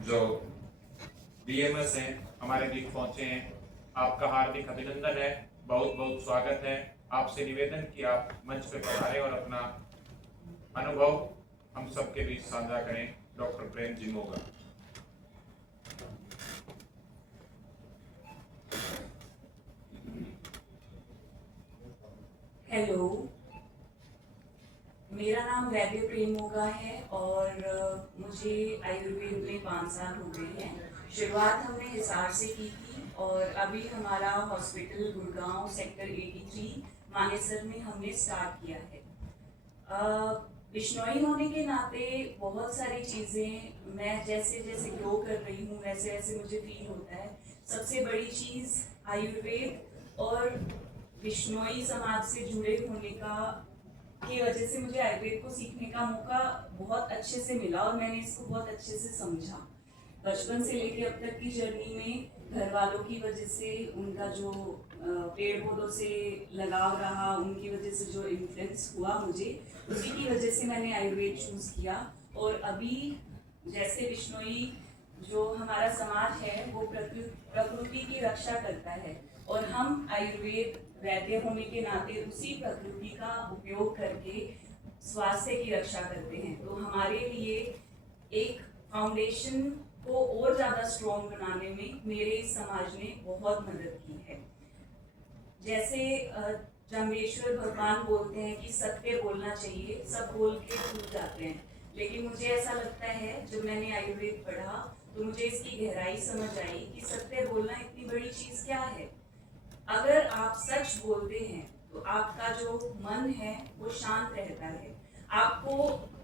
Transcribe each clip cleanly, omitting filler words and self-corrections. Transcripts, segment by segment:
जो बीएमएस हैं हमारे बीच पहुंचे हैं, आपका हार्दिक अभिनंदन है, बहुत बहुत स्वागत है। आपसे निवेदन कि आप मंच पर पधारें और अपना अनुभव हम सबके बीच साझा करें। डॉक्टर प्रेम जी मोगा। हेलो, मेरा नाम वैद्य प्रेम मोगा है और मुझे आयुर्वेद में 5 साल हो गए हैं। शुरुआत हमने हिसार से की थी और अभी हमारा हॉस्पिटल गुड़गांव सेक्टर 83 मानेसर में हमने स्टार्ट किया है। बिश्नोई होने के नाते बहुत सारी चीज़ें मैं जैसे जैसे ग्रो कर रही हूँ वैसे वैसे मुझे फील होता है। सबसे बड़ी चीज़ आयुर्वेद और बिश्नोई समाज से जुड़े होने का की वजह से मुझे आयुर्वेद को सीखने का मौका बहुत अच्छे से मिला और मैंने इसको बहुत अच्छे से समझा। बचपन से लेके अब तक की जर्नी में घर वालों की वजह से, उनका जो पेड़ पौधों से लगाव रहा, उनकी वजह से जो इन्फ्लुएंस हुआ मुझे, उसी की वजह से मैंने आयुर्वेद चूज़ किया। और अभी जैसे बिश्नोई जो हमारा समाज है वो प्रकृति की रक्षा करता है और हम आयुर्वेद वैद्य होने के नाते उसी प्रकृति का उपयोग करके स्वास्थ्य की रक्षा करते हैं। तो हमारे लिए एक फाउंडेशन को और ज़्यादा स्ट्रॉन्ग बनाने में मेरे इस समाज ने बहुत मदद की है। जैसे जम्बेश्वर भगवान बोलते हैं कि सत्य बोलना चाहिए, सब बोल के भूल जाते हैं, लेकिन मुझे ऐसा लगता है जब मैंने आयुर्वेद पढ़ा तो मुझे इसकी गहराई समझ आई कि सत्य बोलना इतनी बड़ी चीज़ क्या है। अगर आप सच बोलते हैं तो आपका जो मन है वो शांत रहता है।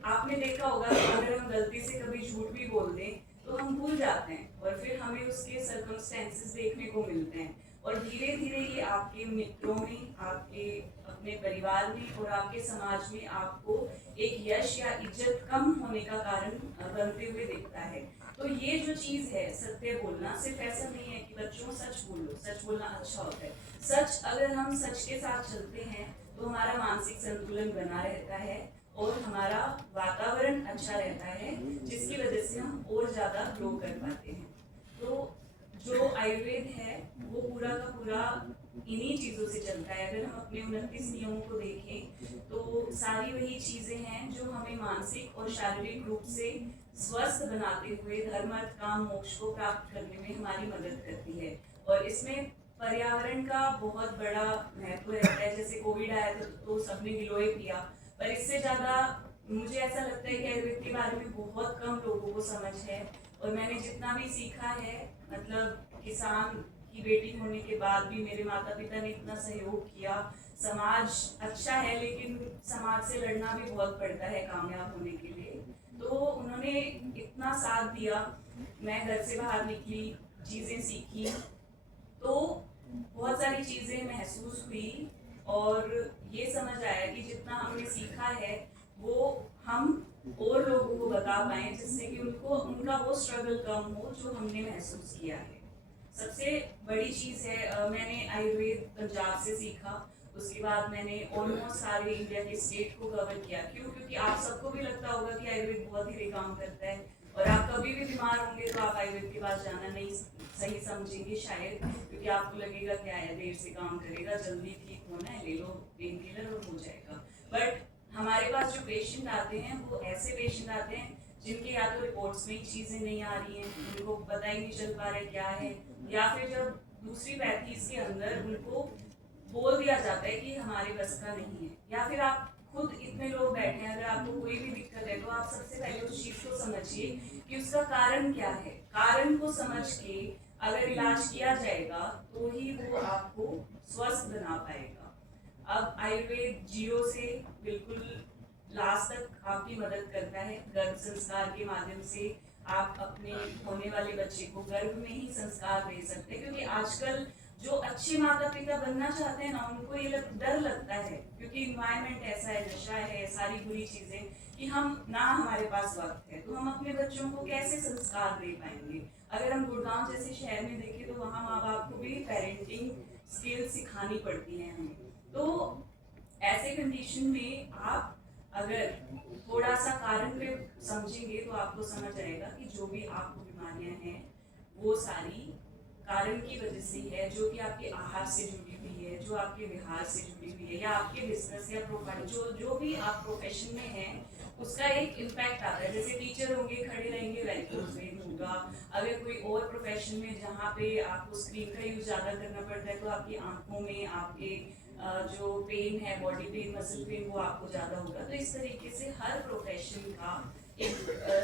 आपने देखा होगा कि अगर हम गलती से कभी झूठ भी बोल दें तो हम भूल जाते हैं और फिर हमें उसके सर्कमस्टेंसेस देखने को मिलते हैं और धीरे धीरे ये आपके मित्रों में, आपके अपने परिवार में और आपके समाज में आपको एक यश या इज्जत कम होने का कारण बनते हुए दिखता है। तो ये जो चीज़ है सत्य बोलना, सिर्फ ऐसा नहीं है कि बच्चों सच बोलो, सच बोलना अच्छा होता है। सच, अगर हम सच के साथ चलते हैं तो हमारा मानसिक संतुलन बना रहता है और हमारा वातावरण अच्छा रहता है, जिसकी वजह से हम और ज़्यादा ग्रो कर पाते हैं। तो जो आयुर्वेद है वो पूरा का पूरा इन्हीं चीज़ों से चलता है। अगर हम अपने 29 नियमों को देखें तो सारी वही चीज़ें हैं जो हमें मानसिक और शारीरिक रूप से स्वस्थ बनाते हुए धर्म अर्थ काम मोक्ष को प्राप्त करने में हमारी मदद करती है। और इसमें पर्यावरण का बहुत बड़ा महत्व रहता है। जैसे कोविड आया तो सबने गिलोय पिया, पर इससे ज़्यादा मुझे ऐसा लगता है कि आयुर्वेद के बारे में बहुत कम लोगों को समझ है। और मैंने जितना भी सीखा है, मतलब किसान की बेटी होने के बाद भी मेरे माता पिता ने इतना सहयोग किया। समाज अच्छा है लेकिन समाज से लड़ना भी बहुत पड़ता है कामयाब होने के लिए। तो उन्होंने इतना साथ दिया, मैं घर से बाहर निकली, चीज़ें सीखी, तो बहुत सारी चीज़ें महसूस हुई और ये समझ आया कि जितना हमने सीखा है वो हम और लोगों को बता पाएँ, जिससे कि उनको उनका वो स्ट्रगल कम हो जो हमने महसूस किया है। सबसे बड़ी चीज़ है, मैंने आयुर्वेद पंजाब से सीखा, उसके बाद मैंने ऑलमोस्ट सारे इंडिया के स्टेट को कवर किया। क्यों? क्योंकि आप सबको भी लगता होगा कि आयुर्वेद बहुत धीरे काम करता है और आप कभी भी बीमार होंगे तो आप आयुर्वेद के पास जाना नहीं सही समझेंगे शायद, क्योंकि आपको लगेगा क्या है, देर से काम करेगा, जल्दी ठीक होना है, ले लो पेन किलर और हो जाएगा। बट हमारे पास जो पेशेंट आते हैं वो ऐसे पेशेंट आते हैं जिनके या तो रिपोर्ट्स में चीज़ें नहीं आ रही हैं, उनको पता ही नहीं चल पा रहा है क्या है, या फिर जब दूसरी पैथीज के अंदर उनको बोल दिया जाता है कि हमारे बस का नहीं है, या फिर आप खुद इतने लोग बैठे हैं, अगर आपको कोई भी दिक्कत है तो आप सबसे पहले उस चीज़ को समझिए कि उसका कारण क्या है। कारण को समझ के अगर इलाज किया जाएगा तो ही वो आपको स्वस्थ बना पाएगा। अब आयुर्वेद जीरो से बिल्कुल लास्ट तक आपकी मदद करता है। गर्भ संस्कार के माध्यम से आप अपने होने वाले बच्चे को गर्भ में ही संस्कार दे सकते हैं, क्योंकि आजकल जो अच्छे माता पिता बनना चाहते हैं ना, उनको ये डर लगता है क्योंकि इन्वायरमेंट ऐसा है, नशा है, सारी बुरी चीज़ें, कि हम ना हमारे पास वक्त है तो हम अपने बच्चों को कैसे संस्कार दे पाएंगे। अगर हम गुड़गांव जैसे शहर में देखें तो वहाँ माँ बाप को भी पेरेंटिंग स्किल्स सिखानी पड़ती हैं हमें। तो ऐसे कंडीशन में आप अगर थोड़ा सा कारण पे समझेंगे तो आपको समझ आएगा कि जो भी आपको बीमारियां हैं वो सारी कारण की वजह से है, जो कि आपके आहार से जुड़ी हुई है, जो आपके व्यवहार से जुड़ी हुई है, या आपके बिजनेस या प्रोफाइल जो भी आप प्रोफेशन में हैं उसका एक इम्पैक्ट आता है। जैसे टीचर होंगे, खड़े रहेंगे, वेरिकोज वेन होगा। अगर कोई और प्रोफेशन में जहाँ पे आपको स्क्रीन का यूज ज़्यादा करना पड़ता है तो आपकी आंखों में आपके जो पेन है, बॉडी पेन, मसल पेन, वो आपको ज़्यादा होगा। तो इस तरीके से हर प्रोफेशन का एक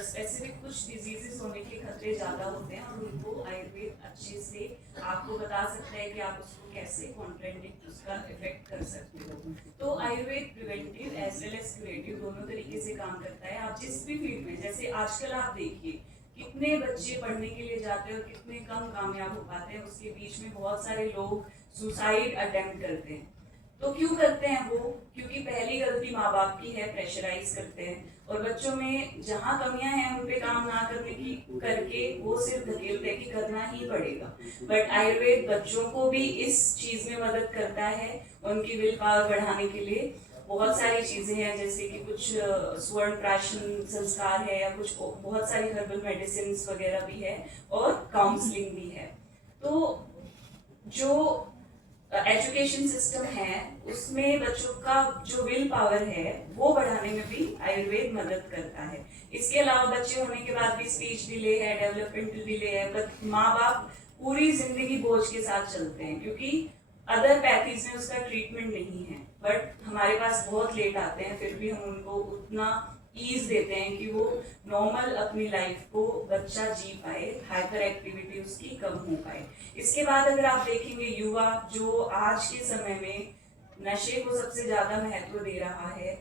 स्पेसिफिक कुछ डिजीजेस होने के खतरे ज़्यादा होते हैं और उनको आयुर्वेद अच्छे से आपको बता सकता है कि आप उसको कैसे कॉन्ट्रेंडिक्ट उसका इफेक्ट कर सकते हो। तो Ayurveda preventive as well as curative दोनों तरीके से काम करता है। आप जिस भी फील्ड में, जैसे आजकल आप देखिए कितने बच्चे पढ़ने के लिए जाते हैं और कितने कम कामयाब हो पाते हैं, उसके बीच में बहुत सारे लोग सुसाइड अटेम्प्ट करते हैं। तो क्यों करते हैं वो? क्योंकि पहली गलती माँ बाप की है, प्रेशराइज करते हैं और बच्चों में जहाँ कमियां हैं उन पे काम ना करने की करके वो सिर्फ धकेलते हैं कि करना ही पड़ेगा। बट आयुर्वेद बच्चों को भी इस चीज में मदद करता है, उनकी विल पावर बढ़ाने के लिए बहुत सारी चीजें हैं, जैसे कि कुछ स्वर्ण प्राशन संस्कार है या कुछ बहुत सारी हर्बल मेडिसिन वगैरह भी है और काउंसलिंग भी है। तो जो एजुकेशन सिस्टम है उसमें बच्चों का जो विल पावर है वो बढ़ाने में भी आयुर्वेद मदद करता है। इसके अलावा बच्चे होने के बाद भी स्पीच डिले है, डेवलपमेंटल डिले है, बट माँ बाप पूरी जिंदगी बोझ के साथ चलते हैं क्योंकि अदर पैथीज में उसका ट्रीटमेंट नहीं है। बट हमारे पास बहुत लेट आते हैं, फिर भी हम उनको उतना ईज देते हैं कि वो नॉर्मल अपनी लाइफ को बच्चा जी पाए, हाइपर एक्टिविटी उसकी कम हो पाए। इसके बाद अगर आप देखेंगे युवा जो आज के समय में नशे को सबसे ज्यादा महत्व दे रहा है,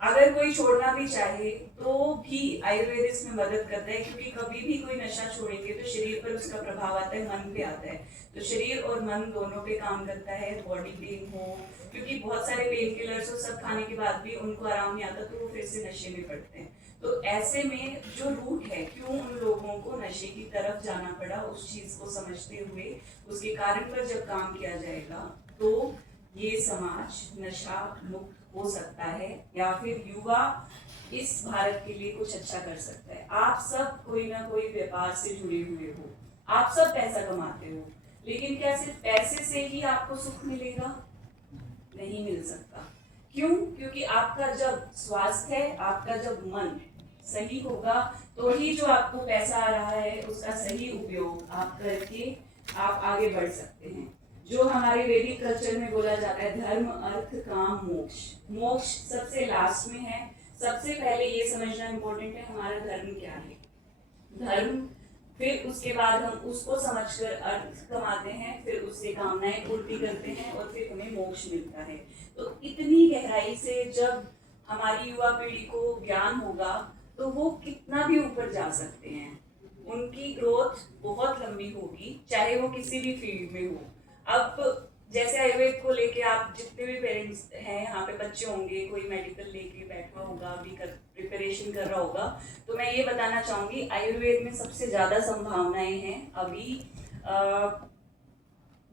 अगर कोई छोड़ना भी चाहे तो भी आयुर्वेद इसमें मदद करता है क्योंकि कभी भी कोई नशा छोड़ेंगे तो शरीर पर उसका प्रभाव आता है, मन पे आता है। तो शरीर और मन दोनों पे काम करता है। बॉडी पेन हो, क्योंकि बहुत सारे पेन किलर्स और सब खाने के बाद भी उनको आराम नहीं आता तो वो फिर से नशे में पड़ते हैं। तो ऐसे में जो रूट है क्यों उन लोगों को नशे की तरफ जाना पड़ा, उस चीज को समझते हुए उसके कारण पर जब काम किया जाएगा तो ये समाज नशा मुक्त हो सकता है या फिर युवा इस भारत के लिए कुछ अच्छा कर सकता है। आप सब कोई ना कोई व्यापार से जुड़े हुए हो, आप सब पैसा कमाते हो, लेकिन क्या सिर्फ पैसे से ही आपको सुख मिलेगा? नहीं मिल सकता। क्यों? क्योंकि आपका जब स्वास्थ्य है, आपका जब मन सही होगा तो ही जो आपको पैसा आ रहा है उसका सही उपयोग आप करके आप आगे बढ़ सकते हैं। जो हमारे वैदिक कल्चर में बोला जाता है धर्म, अर्थ, काम, मोक्ष। मोक्ष सबसे लास्ट में है। सबसे पहले ये समझना इम्पोर्टेंट है हमारा धर्म क्या है। धर्म, फिर उसके बाद हम उसको समझकर अर्थ कमाते हैं, फिर उससे कामनाएं पूर्ति करते हैं और फिर हमें मोक्ष मिलता है। तो इतनी गहराई से जब हमारी युवा पीढ़ी को ज्ञान होगा तो वो कितना भी ऊपर जा सकते हैं, उनकी ग्रोथ बहुत लंबी होगी, चाहे वो किसी भी फील्ड में हो। अब जैसे आयुर्वेद को लेके आप जितने भी पेरेंट्स हैं, यहाँ पे बच्चे होंगे, कोई मेडिकल लेके बैठा होगा, अभी प्रिपरेशन कर रहा होगा, तो मैं ये बताना चाहूँगी आयुर्वेद में सबसे ज़्यादा संभावनाएं हैं। अभी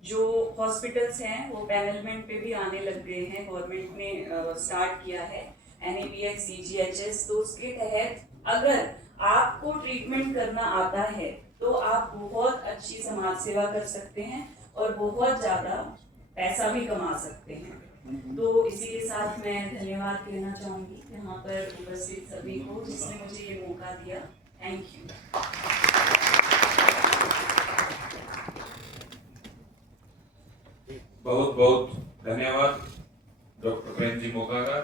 जो हॉस्पिटल्स हैं वो पैनलमेंट पे भी आने लग गए हैं, गवर्नमेंट ने स्टार्ट किया है NABH CGHS। तो उसके तहत अगर आपको ट्रीटमेंट करना आता है तो आप बहुत अच्छी समाज सेवा कर सकते हैं और बहुत ज़्यादा पैसा भी कमा सकते हैं। तो इसी के साथ मैं धन्यवाद कहना चाहूँगी यहाँ पर उपस्थित सभी को जिसने मुझे ये मौका दिया। Thank you. बहुत बहुत धन्यवाद डॉक्टर प्रेम जी मोगा का।